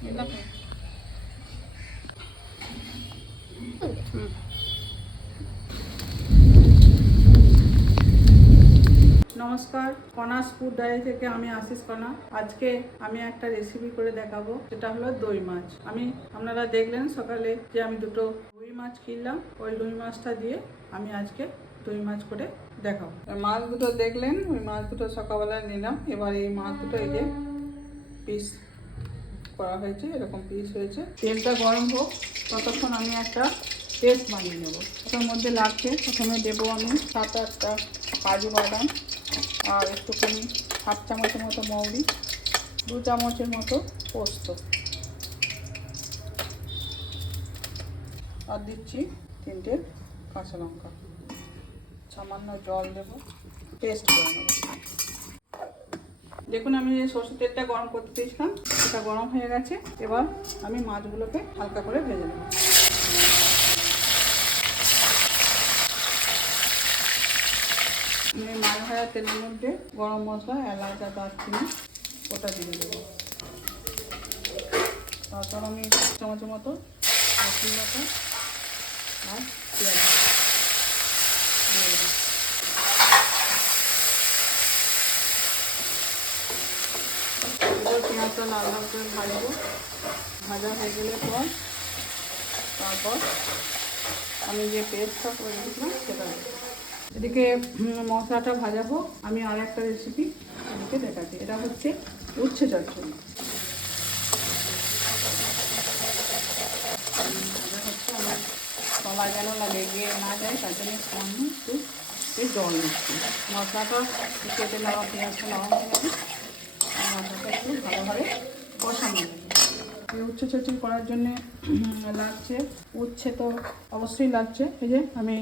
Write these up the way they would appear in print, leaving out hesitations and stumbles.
নমস্কার, কণাস food diary থেকে আমি আশিস কণা। আজকে আমি একটা রেসিপি করে দেখাবো, সেটা হলো দই মাছ। আপনারা দেখলেন সকালে যে আমি দুটো রুই মাছ কিনলাম, ওই রুই মাছটা দিয়ে আমি আজকে দই মাছ করে দেখাবো। মাছ দুটো দেখলেন, ওই মাছ দুটো সকালবেলায় নিলাম। এবার এই মাছ দুটো এই যে পিস করা হয়েছে, এরকম পিস হয়েছে। তেলটা গরম হোক, ততক্ষণ আমি একটা পেস্ট বানিয়ে নেবো। ওটার মধ্যে লাগছে, প্রথমে দেবো আমি 7-8টা কাজু বাদাম, আর একটুখানি 1/2 চামচের মতো মৌরি, 2 চামচের মতো পোস্ত, আর দিচ্ছি 3টে কাঁচা লঙ্কা। সামান্য জল দেবো, পেস্ট করে নেবো। দেখুন আমি যে সরষের তেলটা গরম করতে দিয়েছিলাম, সেটা গরম হয়ে গেছে। এবার আমি মাছগুলোকে হালকা করে ভেজে নেব। আমি মাছ ভাজা তেলের মধ্যে গরম মশলা, এলাচ আর দারচিনি ওটা দিয়ে দেবো। তারপর আমি 1 চামচের মতো রসুন বাটা আর পেঁয়াজ দিয়ে দেবো। পেঁয়াজটা লাল লাল করে ভাজবো। ভাজা হয়ে গেলে পর তারপর আমি যে পেস্টটা করে রেখেছিলাম সেটা দেবো। এদিকে মশলাটা ভাজা হোক, আমি আর একটা রেসিপি এদিকে দেখাচ্ছি। এটা হচ্ছে উচ্ছে চচ্চড়ি। এটা হচ্ছে আমার তলায় যেন লেগে না যায়, তার জন্য সামান্য একটু জল দিচ্ছি। মশলাটা কেটে নেওয়া, পেঁয়াজটা নেওয়া হয়ে গেছে, মশলাটা একটু ভালোভাবে কষানো যাবে। এই উচ্ছে চচ্চড়ি করার জন্যে লাগছে উচ্ছে, তো অবশ্যই লাগছে। এই যে আমি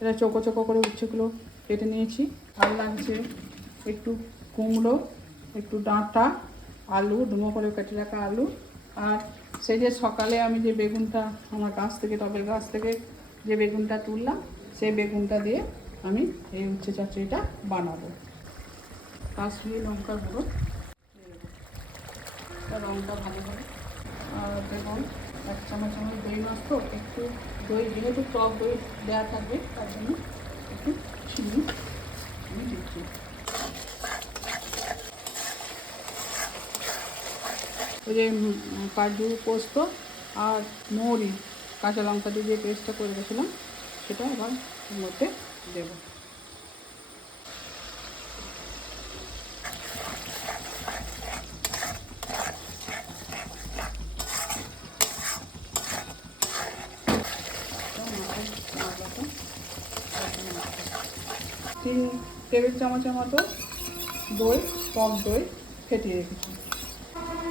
এটা চোখো চোখো করে উচ্ছেগুলো কেটে নিয়েছি। আর লাগছে একটু কুমড়ো, একটু ডাঁটা, আলু, ডুমো করে কেটে রাখা আলু, আর সেই যে সকালে আমি যে বেগুনটা আমার গাছ থেকে, টবের গাছ থেকে যে বেগুনটা তুললাম, সেই বেগুনটা দিয়ে আমি এই উচ্ছে চচ্চড়িটা বানাবো। কাশ্মীরি লঙ্কার গুঁড়ো দিয়ে দেবো, রঙটা ভালো হবে। আর দেখুন 1 চামচ আমার দই মাছ, তো একটু দই, যেহেতু টক দই দেওয়া থাকবে তার জন্য একটু চিনি আমি দিচ্ছি। ওই যে কাজু, পোস্ত আর মৌরি, কাঁচা লঙ্কা দিয়ে যে পেস্টটা করে রেখেছিলাম, সেটা আবার এর মধ্যে দেবো। তিন টেবিল চামচের মতো দই, টক দই ফেটিয়ে রেখেছি,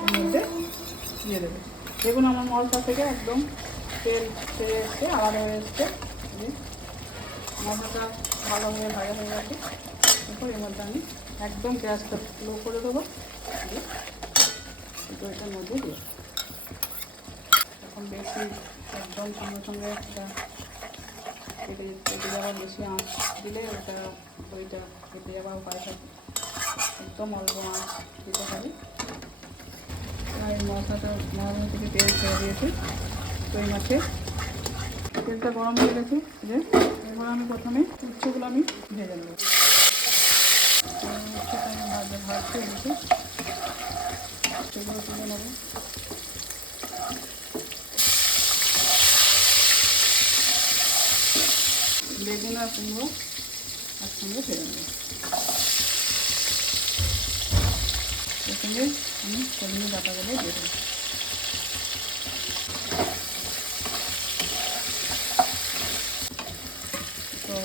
এর মধ্যে দিয়ে দেবো। দেখুন আমার মশলা থেকে একদম তেল ছেড়ে এসছে, আলাদা হয়ে এসছে। মশলাটা ভালোভাবে ভাজা হয়ে গেছে। এরপর এর মধ্যে আমি একদম গ্যাসটা লো করে দেবো, দিয়ে দইটার মধ্যে দিয়ে এখন বেশি একদম সঙ্গে সঙ্গে একটা কেটে যাওয়ার বেশি আঁচ দিলে ওটা দইটা কেটে যাওয়ার উপায় থাকে। একদম অল্প আঁচ দিতে হবে। এই মশলাটা মশলা থেকে তেল ছেড়ে দিয়েছি দই মাছে, তেলটা গরম হয়ে গেছে। যে এবার আমি প্রথমে উচ্ছেগুলো আমি ভেজে নেব। উচ্ছেটা আমি ভাজতে দিয়েছি, উচ্ছেগুলো তুলে নেব। বেগুন আর কুমড়ো একসঙ্গে ফেলে নেব। প্রথমে আমি সজনে ডাঁটাগুলো দিয়ে দেবো। তো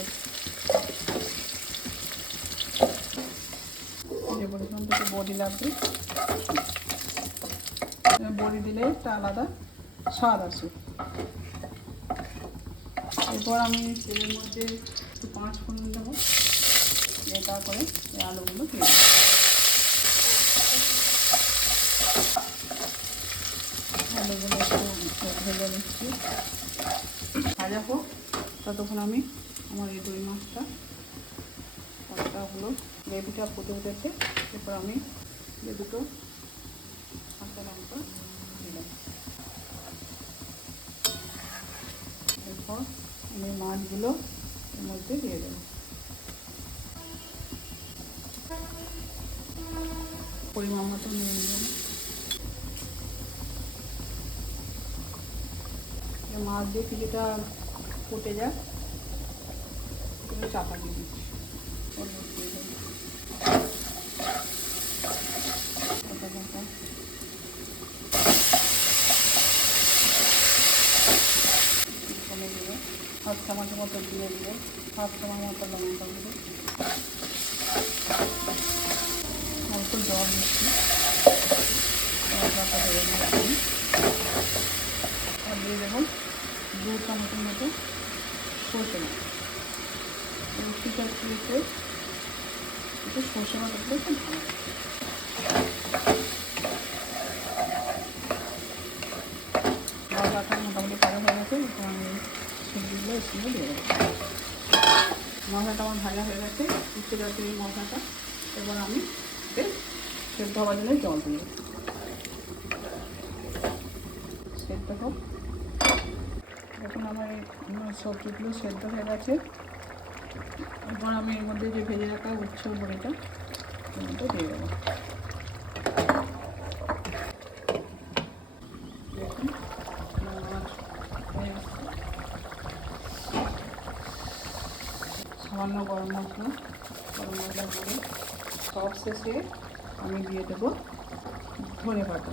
এখান থেকে বড়ি লাগবে, বড়ি দিলে একটা আলাদা স্বাদ আসে। এরপর আমি তেলের মধ্যে একটু 5 ফোড়ন দেবো, দিয়ে তারপরে এই আলুগুলো দিয়ে দেবো। আলুগুলো একটু ভেজে নিচ্ছি, ভাজা হোক, ততক্ষণ আমি আমার এই দই মাছটা হলো গ্রেভিটা ফুটে উঠেছে। এরপর আমি যে দুটো কাঁচা লঙ্কা দিলাম। আমি মাছগুলো এর মধ্যে দিয়ে দেবো। পরিমাণ মতো নিয়ে নেব। মাছ দিয়ে কিছুটা ফুটে যাক, চাপা দিয়ে দিচ্ছি। হাফ চামচ মতো দিয়ে দিয়ে হাফ চামচ মতো লঙ্কা গুঁড়ো, অল্প জল দিচ্ছি, লঙ্কাটা ধরে নিচ্ছি। আর দিয়ে দেবো 2 চামচের মতো সর্ষে বাটা। রুটি চচ্চড়িতে একটু সর্ষে বাটা দিলে খুব ভালো। মশলাটা মোটামুটি ভালো হয়ে গেছে, এখন আমি সবজিগুলো এর সঙ্গে দিয়ে দেবো। মশলাটা আমার ভাজা হয়ে গেছে, উঠতে যাচ্ছে এই মশলাটা। এবার আমি সেদ্ধ হওয়ার জন্য জল দিয়ে সেদ্ধ হোক। এখন আমার এই সবজিগুলো সেদ্ধ হয়ে গেছে। এবার আমি এর মধ্যে যে ভেজে রাখা উচ্ছে বড়িটা এর মধ্যে দিয়ে দেবো। দেখুন সামান্য গরম মশলা দিয়ে সব শেষে আমি দিয়ে দেবো ধনে পাতা।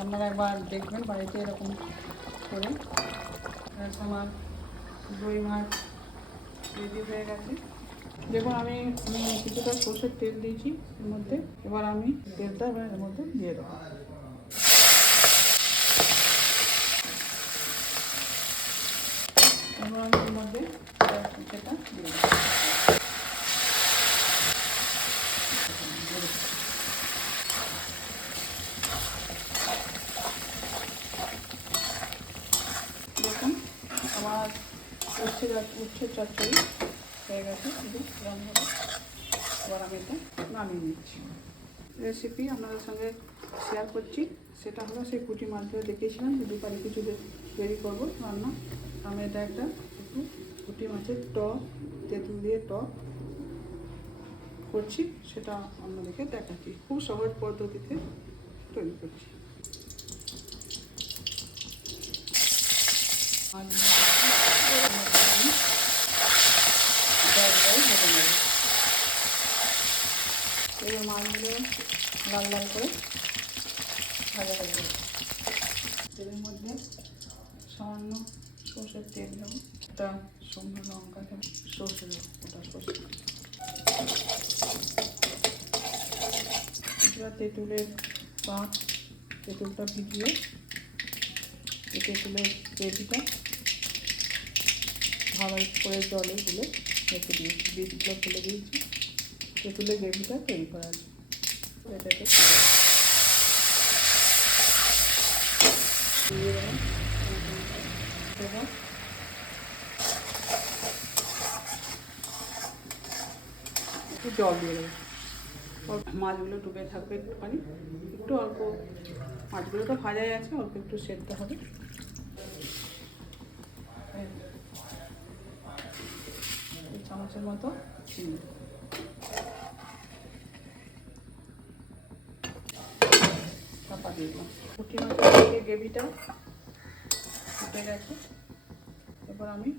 আপনারা একবার দেখবেন বাড়িতে এরকম করে। আমার দই মাছ রেডি হয়ে গেছে। দেখুন আমি কিছুটা সর্ষের তেল দিয়েছি এর মধ্যে। এবার আমি তেলটা এর মধ্যে দিয়ে দেবো। এবার আমি এর মধ্যে সেটা দিয়ে দেবো। দেখুন আমার উচ্ছে চচ্চড়ি হয়ে গেছে, শুধু রান্না। এবার আমি এটা নামিয়ে নিচ্ছি। রেসিপি আপনাদের সঙ্গে শেয়ার করছি, সেটা হলো সেই পুঁটি মাছগুলো দেখিয়েছিলাম যে দুপারে কিছু তৈরি করবো রান্না। আমি এটা একটা একটু পুঁটি মাছের টক, তেঁতুল দিয়ে টক করছি, সেটা আপনাদেরকে দেখাচ্ছি। খুব সহজ পদ্ধতিতে তৈরি করছি। এই মাছগুলো লাল লাল করে ভাজা হয়ে যাবে। তেলের মধ্যে সামান্য সর্ষের তেল দেবো, একটা শুকনো লঙ্কা দেবো, সর্ষে দেবো, ওটা সর্ষে। তেঁতুলের পাক, তেঁতুলটা ভিজিয়ে তেঁতুলের গ্রেভিটা ভালো করে জলে গুলে রেখে দিয়েছি, বীজগুলো ফেলে দিয়েছি। তেঁতুলের গ্রেভিটা তৈরি করা আছে, এটাকে দিয়ে দেবো। একটু জল দিয়ে দেবো, মাছগুলো ডুবে থাকবে একটুখানি, একটু অল্প। মাছগুলো তো ভাজাই আছে, অল্প একটু সেদ্ধ হবে। চামচের মতো চিনি, চাপা দিয়ে দিলাম। পুঁটি মাছের গ্রেভিটা ফুটে গেছে। এবার আমি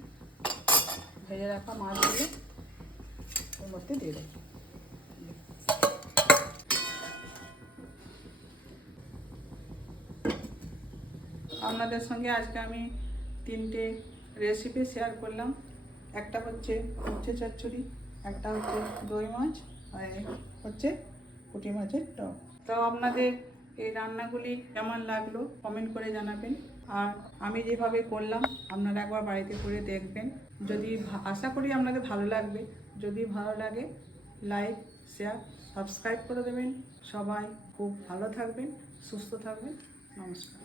ভেজে রাখা মাছগুলো ওর মধ্যে দিয়ে দেবো। আপনাদের সঙ্গে আজকে আমি 3টে রেসিপি শেয়ার করলাম। একটা হচ্ছে উচ্ছে চচ্চড়ি, একটা হচ্ছে দই মাছ, আর হচ্ছে পুঁটি মাছের টক। তো আপনাদের এই রান্নাগুলি কেমন লাগলো কমেন্ট করে জানাবেন। আর আমি যেভাবে করলাম আপনারা একবার বাড়িতে করে দেখবেন। যদি আশা করি আপনাদের ভালো লাগবে। যদি ভালো লাগে লাইক, শেয়ার, সাবস্ক্রাইব করে দেবেন। সবাই খুব ভালো থাকবেন, সুস্থ থাকবেন। নমস্কার।